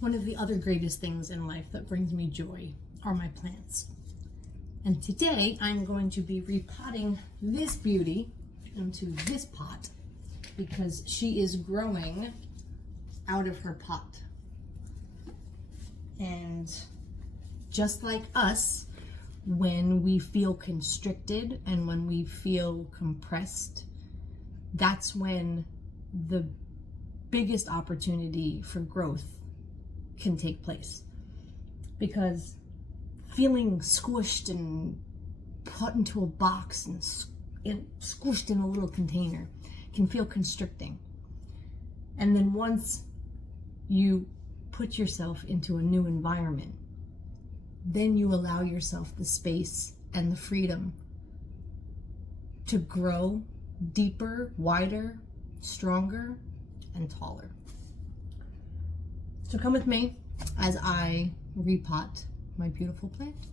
One of the other greatest things in life that brings me joy are my plants. And today I'm going to be repotting this beauty into this pot because she is growing out of her pot. And just like us, when we feel constricted and when we feel compressed, that's when the biggest opportunity for growth can take place. Because feeling squished and put into a box and squished in a little container can feel constricting. And then once you put yourself into a new environment, then you allow yourself the space and the freedom to grow deeper, wider, stronger, and taller. So come with me as I repot my beautiful plant.